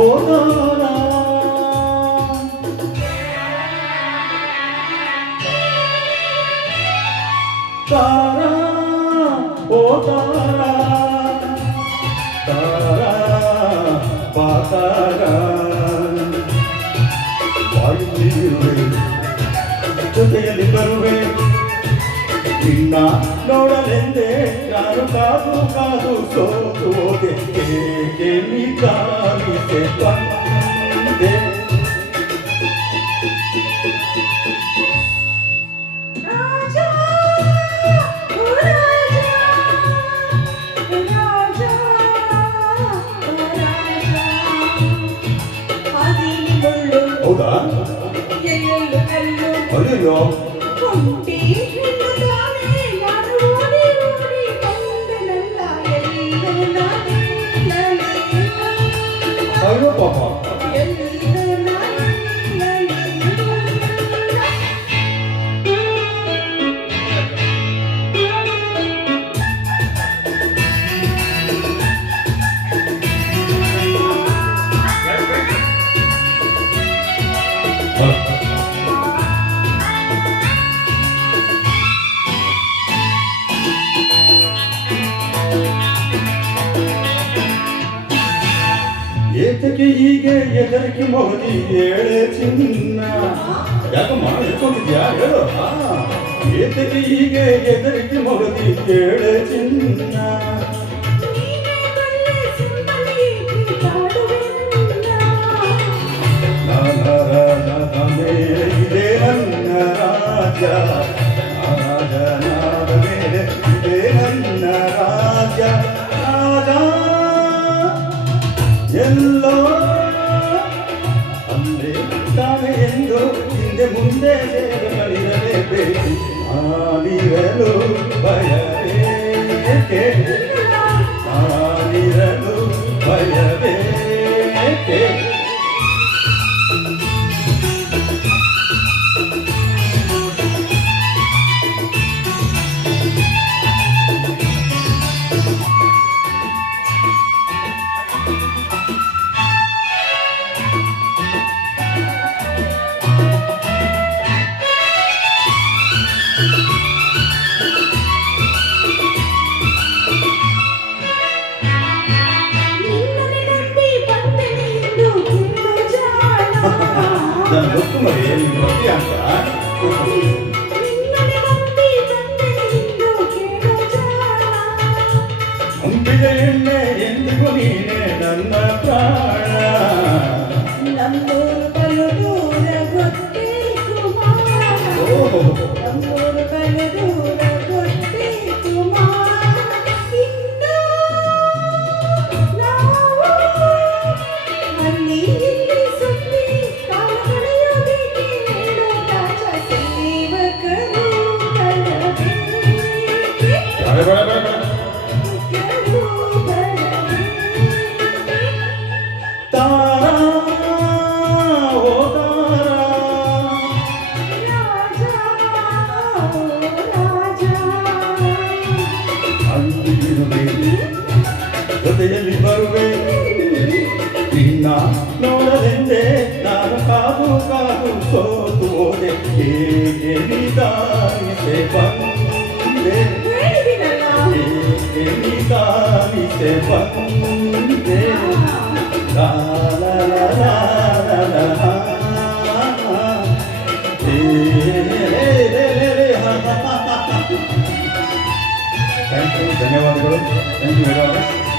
ಹೋದಾರ ತಾರ ಹೋದಾರ ತಾರ ಪಾತಾರ ಬಾಯಿರುವೆ ಜೊತೆಯಲ್ಲಿ ಬರುವೆ ನಿನ್ನ ನೋಡಲೆಂದೇ ನಾನು ಕಾದು ಕಾದು ಸೋತು ಹೋದೆ ಹೇಗೆ ನಿಧಾನಿಸೆ ಬಂದೆ ಹೌದಾ ಅಯ್ಯೋ ಅಯ್ಯೋ ಪಾಪ ಏತಕ್ಕೆ ಹೀಗೆ ಎದರಿಕೆ ಮೋದಿ ಹೇಳೆ ಚಿನ್ನ ಯಾಕಮ್ಮ ಎತ್ಕೊಂಡಿದ್ಯಾ ಹೇಳು ಏತಕ್ಕೆ ಹೀಗೆ ಎದರಿಕೆ ಮೋದಿ ಹೇಳೆ ಚಿನ್ನ ಇದೆ ನನ್ನ ರಾಜ ರಾಜನಾದ ಮೇಲೆ ಇದೆ ನನ್ನ ರಾಜ ರಾಜ ಎಲ್ಲೋ ಅಲ್ಲೇ ತಾನೆ ಎಂದು ಹಿಂದೆ ಮುಂದೆ ಸೇರಲಿರಲೇಬೇಕು ನಾನಿರಲು ಭಯಬೇಕೆ ನಾನಿರಲು ಭಯಬೇಕೆ ನಾನು ಗೊತ್ತು ಮರಿ ನೀನು ಬರ್ತಿ ಅಂತ ಮುಂಬಿದ ಎಣ್ಣೆ ಎಂದಿಗೂ ನೀನೆ ನನ್ನ ಪ್ರಾಣ ನಮ್ಮೂರು ಬಲು ದೂರ ಗೊತ್ತೇ ಕುಮಾರ ನಮ್ಮೂರು ಬಲು ದೂರ ಗೊತ್ತೇ ಕುಮಾರ ಇನ್ನು ನಾವು ಅಲ್ಲಿ ಇಲ್ಲಿ ಸುತ್ತಿ ಕಾಲ ಕಳೆಯೋದಕ್ಕೆ ನೀಡೋ ರಾಜ ಸೇವಕರು ಕಳಬೇಕೆ ತಾರಾ ಓ ತಾರಾ ಅಲ್ಲಿರುವೆ ಜೊತೆಯಲ್ಲಿ ಬರುವೆ ನಿನ್ನ ನೋಡಲೆಂದೇ ನಾನು ಕಾದು ಕಾದು ಸೋತು ಹೋದೆ ಹೇಗೆ ನಿಧಾನಿಸೆ ಬಂದೆ ಹೇಗೆ ನಿಧಾನಿಸೆ ಬಂದೆ la la la la la la thank you ಧನ್ಯವಾದಗಳು ಥ್ಯಾಂಕ್ ಯು